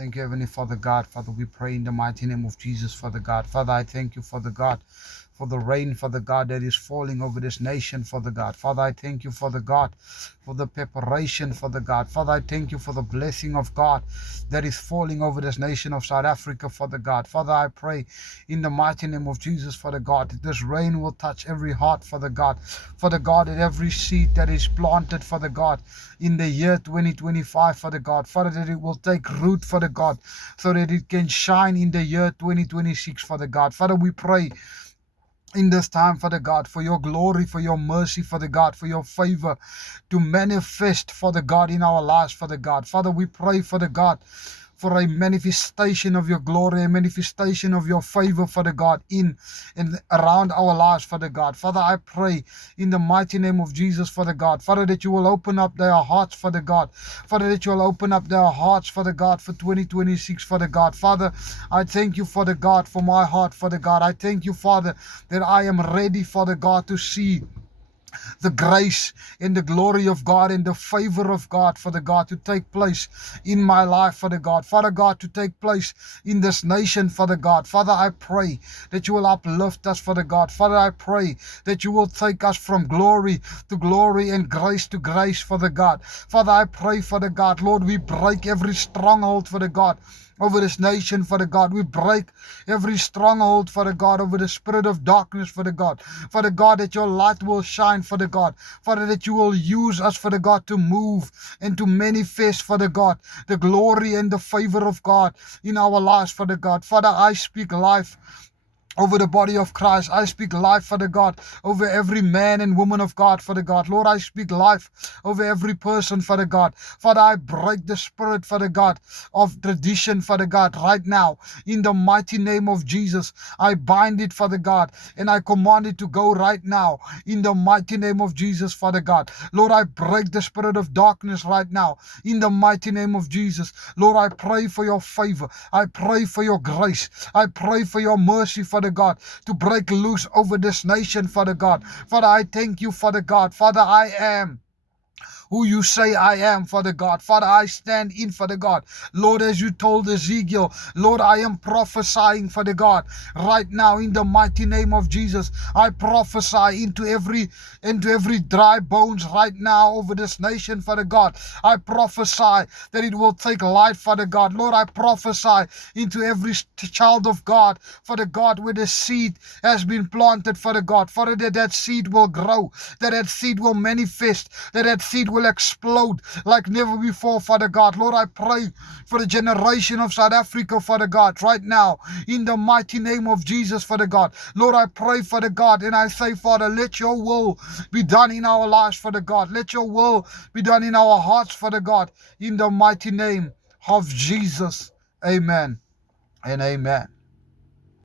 Thank you, Heavenly Father God. Father, we pray in the mighty name of Jesus, Father God. Father, I thank you, Father God, for the rain, Father God, that is falling over this nation, Father God. Father, I thank you, Father God, for the preparation, Father God. Father, I thank you for the blessing of God that is falling over this nation of South Africa, Father God. Father, I pray in the mighty name of Jesus, Father God, that this rain will touch every heart, Father God. Father God, that every seed that is planted, Father God, in the year 2025, Father God, Father, that it will take root, Father God, so that it can shine in the year 2026, Father God. Father, we pray in this time, Father God, for your glory, for your mercy, Father God, for your favor to manifest, Father God, in our lives, Father God. Father, we pray, Father God, for a manifestation of your glory, a manifestation of your favor, Father God, in and around our lives, Father God. Father, I pray in the mighty name of Jesus, Father God. Father, that you will open up their hearts, Father God. Father, that you will open up their hearts, Father God, for 2026, Father God. Father, I thank you, Father God, for my heart, Father God. I thank you, Father, that I am ready, Father God, to see the grace and the glory of God and the favor of God, Father God, to take place in my life, Father God. Father God, to take place in this nation, Father God. Father, I pray that you will uplift us, Father God. Father, I pray that you will take us from glory to glory and grace to grace, Father God. Father, I pray, Father God, Lord, we break every stronghold, Father God, over this nation, Father God. We break every stronghold, Father God, over the spirit of darkness, Father God. Father God, that your light will shine, Father God. Father, that you will use us, Father God, to move and to manifest, Father God, the glory and the favor of God in our lives, Father God. Father, I speak life over the body of Christ. I speak life, Father God, over every man and woman of God, Father God. Lord, I speak life over every person, Father God. Father, I break the spirit, Father God, of tradition, Father God, right now. In the mighty name of Jesus, I bind it, Father God, and I command it to go right now. In the mighty name of Jesus, Father God. Lord, I break the spirit of darkness right now. In the mighty name of Jesus. Lord, I pray for your favor. I pray for your grace. I pray for your mercy, Father God, to break loose over this nation, Father God. Father, I thank you, Father God. Father, I am who you say I am, Father God. Father, I stand in, Father God. Lord, as you told Ezekiel, Lord, I am prophesying, Father God, right now in the mighty name of Jesus. I prophesy into every dry bones right now over this nation, Father God. I prophesy that it will take light, Father God. Lord, I prophesy into every child of God, Father God, where the seed has been planted, Father God. Father, that seed will grow, that seed will manifest, that seed will explode like never before, Father God. Lord, I pray for the generation of South Africa, Father God, right now, in the mighty name of Jesus, Father God. Lord, I pray, Father God, and I say, Father, let your will be done in our lives, Father God. Let your will be done in our hearts, Father God, in the mighty name of Jesus. Amen and amen.